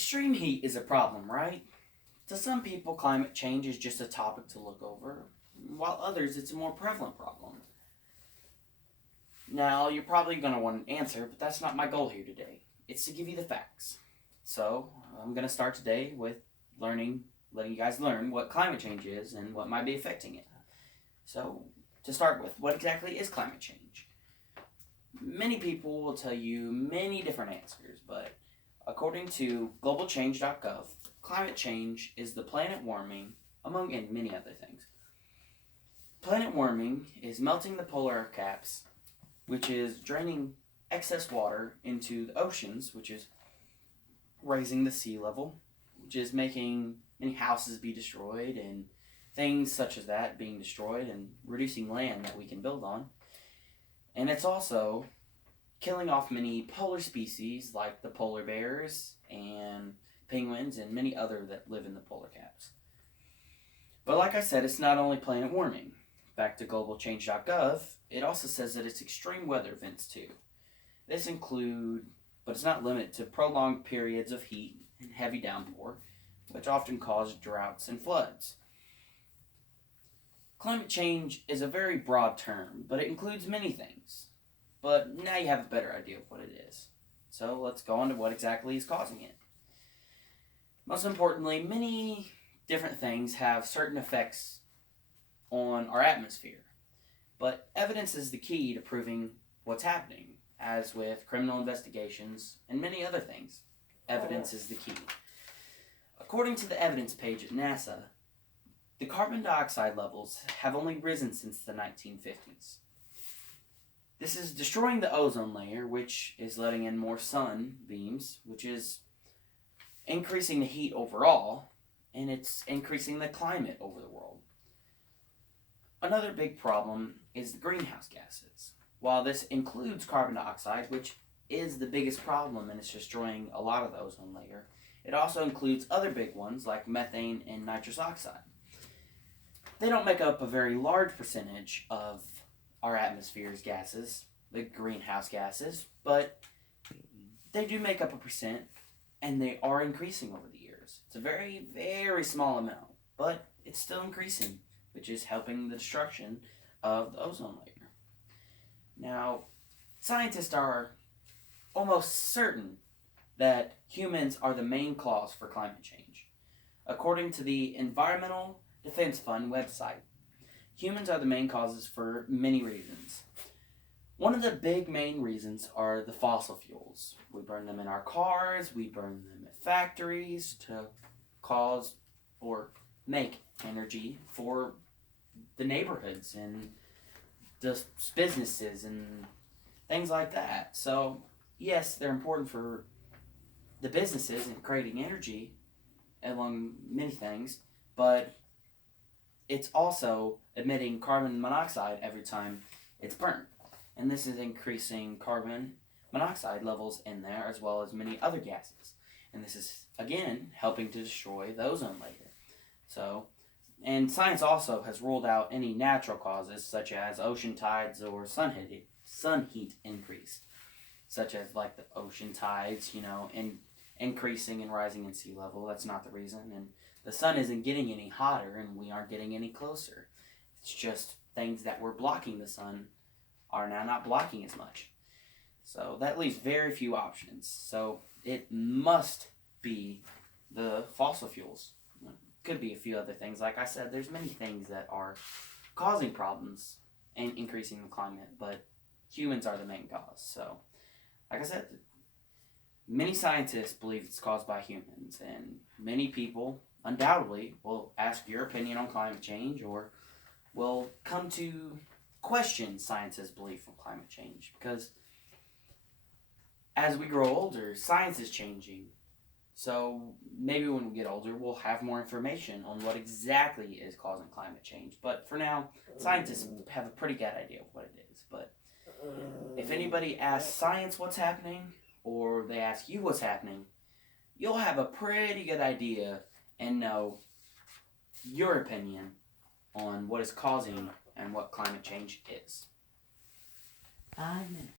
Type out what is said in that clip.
Extreme heat is a problem, right? To some people, climate change is just a topic to look over, while others, it's a more prevalent problem. Now, you're probably going to want an answer, but that's not my goal here today. It's to give you the facts. So, I'm going to start today with letting you guys learn what climate change is and what might be affecting it. So, to start with, what exactly is climate change? Many people will tell you many different answers, but according to globalchange.gov, climate change is the planet warming, among and many other things. Planet warming is melting the polar caps, which is draining excess water into the oceans, which is raising the sea level, which is making many houses be destroyed and things such as that being destroyed and reducing land that we can build on. And it's also killing off many polar species like the polar bears and penguins and many other that live in the polar caps. But like I said, it's not only planet warming. Back to globalchange.gov, it also says that it's extreme weather events too. This include, but it's not limited to, prolonged periods of heat and heavy downpour, which often cause droughts and floods. Climate change is a very broad term, but it includes many things. But now you have a better idea of what it is. So let's go on to what exactly is causing it. Most importantly, many different things have certain effects on our atmosphere. But evidence is the key to proving what's happening, as with criminal investigations and many other things. Evidence is the key. According to the evidence page at NASA, the carbon dioxide levels have only risen since the 1950s. This is destroying the ozone layer, which is letting in more sun beams, which is increasing the heat overall, and it's increasing the climate over the world. Another big problem is the greenhouse gases. While this includes carbon dioxide, which is the biggest problem and it's destroying a lot of the ozone layer, it also includes other big ones like methane and nitrous oxide. They don't make up a very large percentage of our atmosphere's gases, the greenhouse gases, but they do make up a percent, and they are increasing over the years. It's a very, very small amount, but it's still increasing, which is helping the destruction of the ozone layer. Now, scientists are almost certain that humans are the main cause for climate change. According to the Environmental Defense Fund website, humans are the main causes for many reasons. One of the big main reasons are the fossil fuels. We burn them in our cars, we burn them at factories to cause or make energy for the neighborhoods and the businesses and things like that. So, yes, they're important for the businesses and creating energy, among many things, but it's also emitting carbon monoxide every time it's burnt. And this is increasing carbon monoxide levels in there as well as many other gases. And this is, again, helping to destroy the ozone layer. So, and science also has ruled out any natural causes such as ocean tides or sun heat increase, such as like the ocean tides, increasing and rising in sea level. That's not the reason. And the sun isn't getting any hotter and we aren't getting any closer. It's just things that were blocking the sun are now not blocking as much. So that leaves very few options. So it must be the fossil fuels. Could be a few other things. Like I said, there's many things that are causing problems and increasing the climate, but humans are the main cause. So, like I said, many scientists believe it's caused by humans, and many people undoubtedly will ask your opinion on climate change or will come to question scientists' belief in climate change, because as we grow older, science is changing. So maybe when we get older, we'll have more information on what exactly is causing climate change. But for now, scientists have a pretty good idea of what it is. But if anybody asks science what's happening, or they ask you what's happening, you'll have a pretty good idea and know your opinion on what is causing and what climate change is. 5 minutes.